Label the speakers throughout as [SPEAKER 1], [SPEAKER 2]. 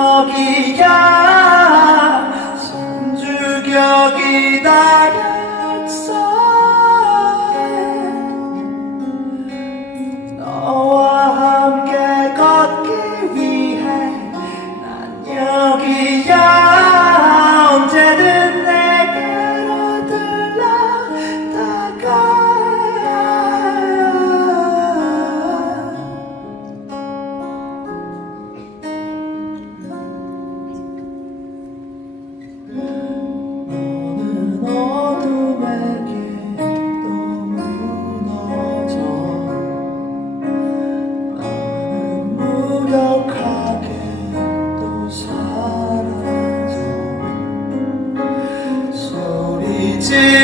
[SPEAKER 1] 여기가 손주격이다 see.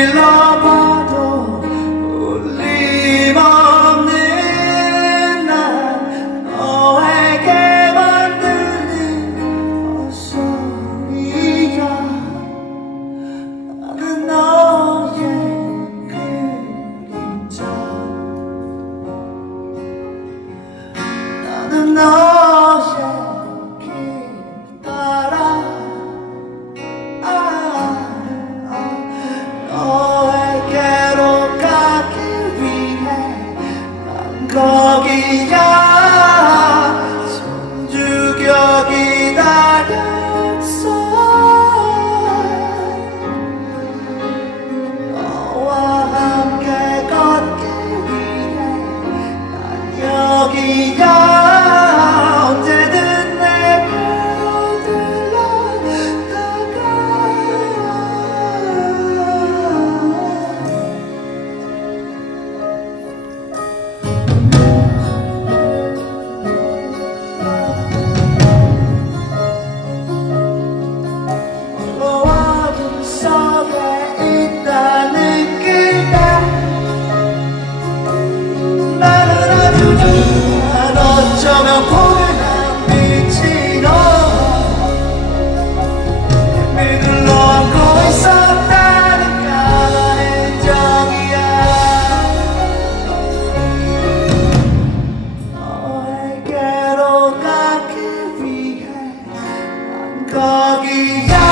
[SPEAKER 1] Yeah.